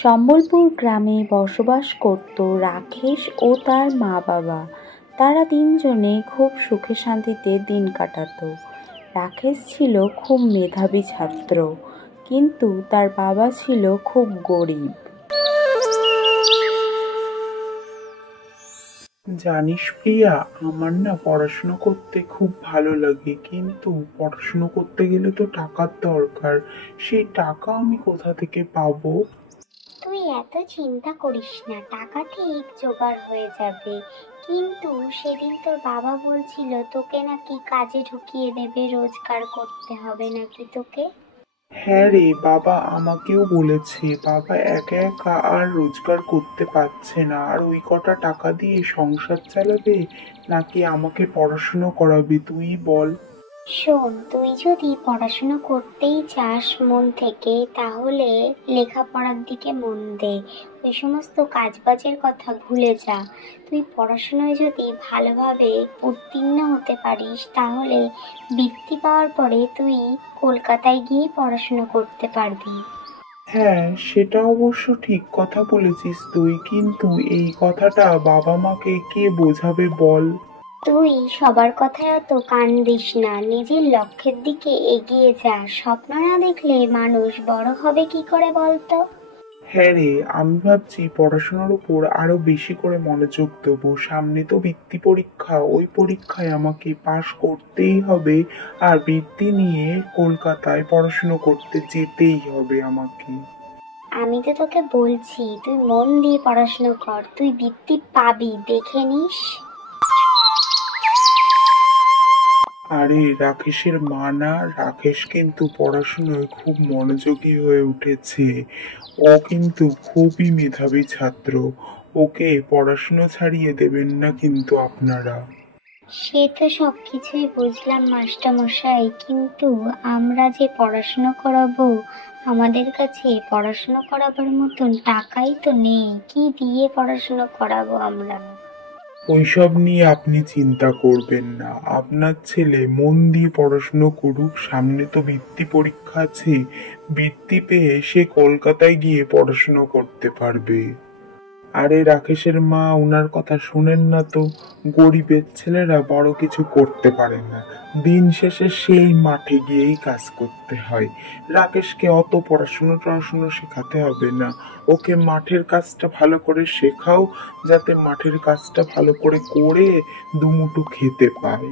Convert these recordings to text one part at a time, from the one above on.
সম্বলপুর গ্রামে বসবাস করত রাকেশ ও তার মা-বাবা। তারা তিনজনে খুব সুখে শান্তিতে দিন কাটাত। রাকেশ ছিল খুব মেধাবী ছাত্র, কিন্তু তার বাবা ছিল খুব গরিব। জানিস প্রিয়া, আমার না পড়াশোনা করতে খুব ভালো লাগে, কিন্তু পড়াশোনা করতে গেলে তো টাকার দরকার। সেই টাকা আমি কোথা থেকে পাবো? তুই এত চিন্তা করিস না, টাকা ঠিক জোগাড় হয়ে যাবে। কিন্তু সেদিন তোর বাবা বলছিল তোকে নাকি কাজে ঢুকিয়ে দেবে, রোজগার করতে হবে নাকি তোকে। হ্যাঁ রে, বাবা আমাকেও বলেছে। বাবা একা একা আর রোজগার করতে পারছে না, আর ওই কটা টাকা দিয়ে সংসার চালাবে নাকি আমাকে পড়াশুনো করাবে, তুই বল। শোন, তুই যদি পড়াশোনা করতেই চাস মন থেকে, তাহলে লেখাপড়ার দিকে মন দে। ওই সমস্ত কাজবাজের কথা ভুলে যা। তুই পড়াশোনায় যদি ভালোভাবে উত্তীর্ণ হতে পারিস, তাহলে বৃত্তি পাওয়ার পরে তুই কলকাতায় গিয়ে পড়াশোনা করতে পারবি। হ্যাঁ, সেটা অবশ্য ঠিক কথা বলেছিস তুই, কিন্তু এই কথাটা বাবা মাকে কে বোঝাবে বল। তুই সবার কথায় অত কান দিস না, নিজের লক্ষ্যের দিকে এগিয়ে যা। স্বপ্ন না দেখলে মানুষ বড় হবে কি করে বলতো। হ্যাঁ রে, আমি ভাবছি পড়াশোনার উপর আরো বেশি করে মনোযোগ দেবো। সামনে তো বৃত্তি পরীক্ষা, ওই পরীক্ষায় আমাকে পাশ করতেই হবে, আর বৃত্তি নিয়ে কলকাতায় পড়াশোনা করতে যেতেই হবে আমাকে। আমি তো তোকে বলছি তুই মন দিয়ে পড়াশোনা কর, তুই বৃত্তি পাবি, দেখে নিস। আরে রাকেশের মা না, রাকেশ কিন্তু পড়াশোনায় খুব মনোযোগী হয়ে উঠেছে। ও কিন্তু খুবই মেধাবী ছাত্র। ওকে পড়াশোনা ছাড়িয়ে দেবেন না কিন্তু আপনারা। সে তো সবকিছুই বুঝলাম মাস্টার মশাই, কিন্তু আমরা যে পড়াশোনা করাবো, আমাদের কাছে পড়াশোনা করাবার মতন টাকাই তো নেই। কি দিয়ে পড়াশোনা করাবো আমরা? ওইসব নিয়ে আপনি চিন্তা করবেন না। আপনার ছেলে মন দিয়ে পড়াশুনো করুক, সামনে তো বৃত্তি পরীক্ষা আছে। বৃত্তি পেয়ে সে কলকাতায় গিয়ে পড়াশুনো করতে পারবে। আরে রাকেশের মা, ওনার কথা শুনেন না তো। গরিবের ছেলেরা বড় কিছু করতে পারে না, দিন শেষে সেই মাঠে গিয়েই কাজ করতে হয়। রাকেশকে অত পড়াশুনো শেখাতে হবে না। ওকে মাঠের কাজটা ভালো করে শেখাও, যাতে মাঠের কাজটা ভালো করে করে দুমুঠো খেতে পায়।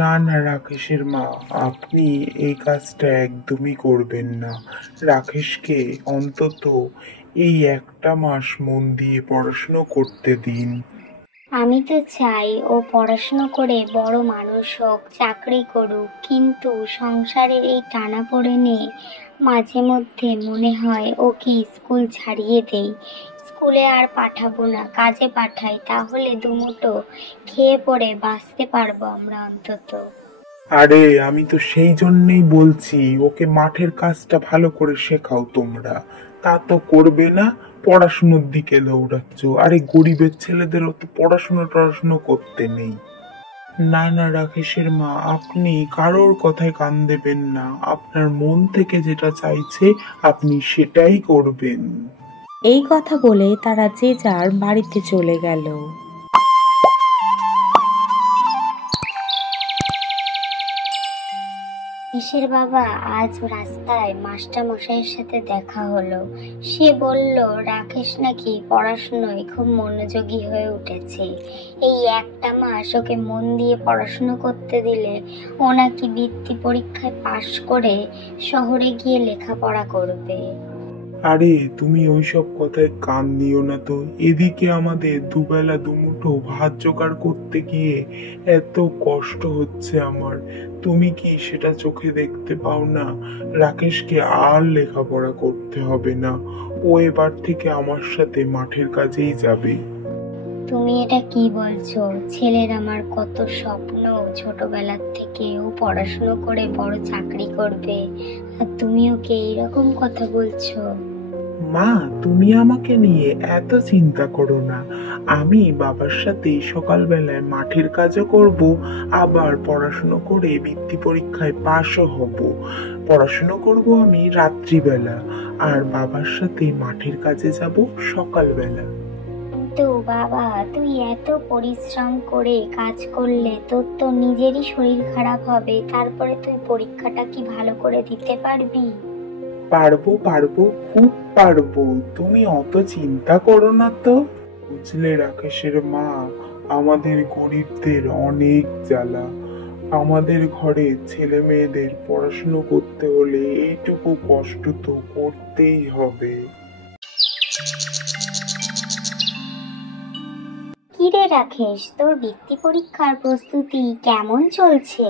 না না রাকেশের মা, আপনি এই কাজটা একদমই করবেন না। রাকেশকে অন্তত এই একটা মাস মন দিয়ে পড়াশুনো করতে দিন। আমি তো চাই ও পড়াশোনা করে বড় মানুষ হোক, চাকরি করুক, কিন্তু সংসারের এই টানাপোড়েনে মাঝে মধ্যে মনে হয় ওকে স্কুল ছাড়িয়ে দেই। স্কুলে আর পাঠাবো না, কাজে পাঠাই, তাহলে দুমুঠো খেয়ে পড়ে বাঁচতে পারবো আমরা অন্তত। আরে আমি তো সেই জন্যই বলছি, ওকে মাঠের কাজটা ভালো করে শেখাও তোমরা। তা তো করবে না, পড়াশুনোর দিকে দৌড়াচ্ছ। আরে গরিবের ছেলেদেরও তো পড়াশুনো করতে নেই। না না রাকেশের মা, আপনি কারোর কথায় কান দেবেন না। আপনার মন থেকে যেটা চাইছে আপনি সেটাই করবেন। এই কথা বলে তারা যে যার বাড়িতে চলে গেল। কিসের বাবা, আজ রাস্তায় মাস্টার মশাইয়ের সাথে দেখা হলো। সে বলল রাকেশ নাকি পড়াশোনায় খুব মনোযোগী হয়ে উঠেছে। এই একটা মাস ওকে মন দিয়ে পড়াশোনা করতে দিলে ও নাকি বৃত্তি পরীক্ষায় পাশ করে শহরে গিয়ে লেখাপড়া করবে। আরে তুমি ওইসব কথায় কান দিও না তো। এদিকে আমাদের দুবেলা দুমুঠো ভাত জোগাড় করতে গিয়ে এত কষ্ট হচ্ছে আমার। তুমি কি সেটা চোখে দেখতে পাও না? রাকেশকে আর লেখাপড়া করতে হবে না, ও এবার থেকে আমার সাথে মাঠের কাজেই যাবে। তুমি এটা কি বলছো? ছেলের আমার কত স্বপ্ন, ছোটবেলার থেকে ও পড়াশোনা করে বড় চাকরি করবে, আর তুমি ওকে এইরকম কথা বলছো? মা, তুমি আমাকে নিয়ে এত চিন্তা করো না। আমি বাবার সাথে সকালবেলায় মাঠের কাজও করব, আবার পড়াশুনো করে বৃত্তি পরীক্ষায় পাশও হব। পড়াশুনো করব আমি রাত্রিবেলা, আর বাবার সাথে মাঠের কাজে যাব সকালবেলা। তো বাবা, তুই এত পরিশ্রম করে কাজ করলে তোর তো নিজেরই শরীর খারাপ হবে, তারপরে তুই পরীক্ষাটা কি ভালো করে দিতে পারবি? পারবো পারবো, খুব পারবো, তুমি অত চিন্তা করো না তো। বুঝলে রাকেশের মা, আমাদের গরিবদের অনেক জ্বালা। আমাদের ঘরে ছেলে মেয়েদের পড়াশুনো করতে হলে এইটুকু কষ্ট তো করতেই হবে। কিরে রাকেশ, তোর বৃত্তি পরীক্ষার প্রস্তুতি কেমন চলছে?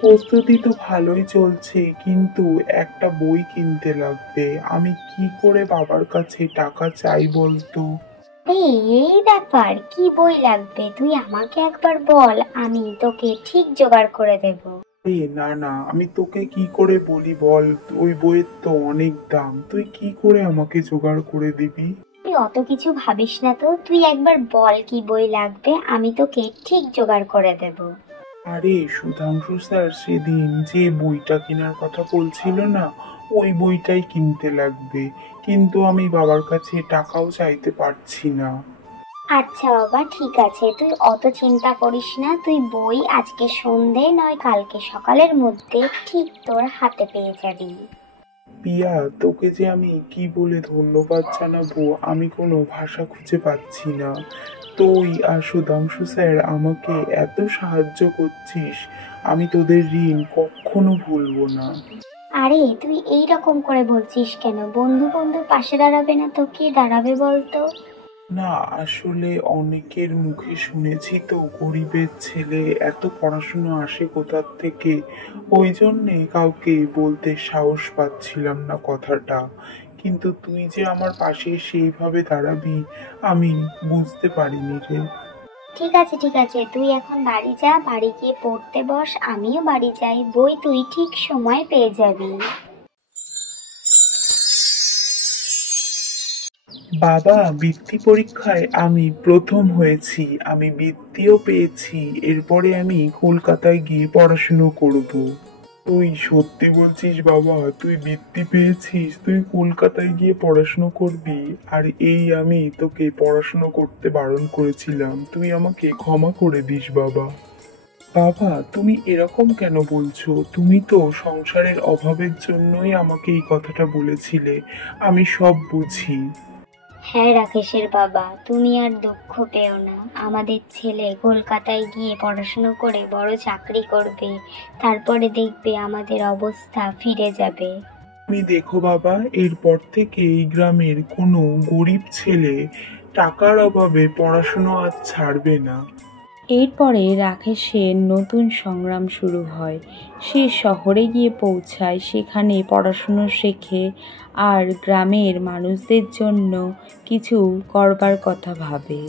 প্রস্তুতি তো ভালোই চলছে, কিন্তু একটা বই কিনতে লাগবে। আমি কি করে বাবার কাছে টাকা চাই বলতো? এই ব্যাপার, কি বই লাগবে তুই আমাকে একবার বল, আমি তোকে ঠিক জোগাড় করে দেব। না না, আমি তোকে কি করে বলি বল, ওই বইয়ের তো অনেক দাম, তুই কি করে আমাকে জোগাড় করে দিবি? তুই অত কিছু ভাবিস না তো, তুই একবার বল কি বই লাগবে, আমি তোকে ঠিক জোগাড় করে দেব। আরে সুধাংশু স্যার সেদিন যে বইটা কেনার কথা বলছিল না, ওই বইটাই কিনতে লাগবে, কিন্তু আমি বাবার কাছে টাকাও চাইতে পারছি না। আচ্ছা বাবা, ঠিক আছে, তুই অত চিন্তা করিস না, তুই বই আজকে সন্ধে নয় কালকে সকালের মধ্যে ঠিক তোর হাতে পেয়ে যাবি। পিয়া, তোকে যে আমি কি বলে ধন্যবাদ জানাবো, আমি কোনো ভাষা খুঁজে পাচ্ছি না। তুই আর সুধাংশু স্যার আমাকে এত সাহায্য করছিস, আমি তোদের ঋণ কখনো ভুলবো না। আরে তুই এই রকম করে বলছিস কেন? বন্ধু বন্ধুর পাশে দাঁড়াবে না তো কে দাঁড়াবে বলতো? না, আসলে অনেকের মুখে শুনেছি তো গরিবের ছেলে, এত পড়াশুনো আসে কোথার থেকে, ওই জন্যে কাউকে বলতে সাহস পাচ্ছিলাম না কথাটা। কিন্তু তুই যে আমার পাশে সেইভাবে দাঁড়াবি আমি বুঝতে পারিনি রে। ঠিক আছে ঠিক আছে, তুই এখন বাড়ি যা, বাড়ি গিয়ে পড়তে বস, আমিও বাড়ি যাই, বই তুই ঠিক সময় পেয়ে যাবি। বাবা, বৃত্তি পরীক্ষায় আমি প্রথম হয়েছি, আমি বৃত্তিও পেয়েছি। এরপরে আমি কলকাতায় গিয়ে পড়াশুনো করব। তুই সত্যি বলছিস বাবা? তুই বৃত্তি পেয়েছিস, তুই কলকাতায় গিয়ে পড়াশুনো করবি? আর এই আমি তোকে পড়াশুনো করতে বারণ করেছিলাম, তুই আমাকে ক্ষমা করে দিস বাবা। বাবা, তুমি এরকম কেন বলছো? তুমি তো সংসারের অভাবের জন্যই আমাকে এই কথাটা বলেছিলে, আমি সব বুঝি। হ্যাঁ রাকেশের বাবা, তুমি আর দুঃখ পেও না, আমাদের ছেলে কলকাতায় গিয়ে পড়াশুনো করে বড় চাকরি করবে, তারপরে দেখবে আমাদের অবস্থা ফিরে যাবে। তুমি দেখো বাবা, এরপর থেকে এই গ্রামের কোনো গরিব ছেলে টাকার অভাবে পড়াশুনো আর ছাড়বে না। এরপরে রাকেশের নতুন সংগ্রাম শুরু হয়। সে শহরে গিয়ে পৌঁছায়, সেখানে পড়াশুনো শেখে আর গ্রামের মানুষদের জন্য কিছু করবার কথা ভাবে।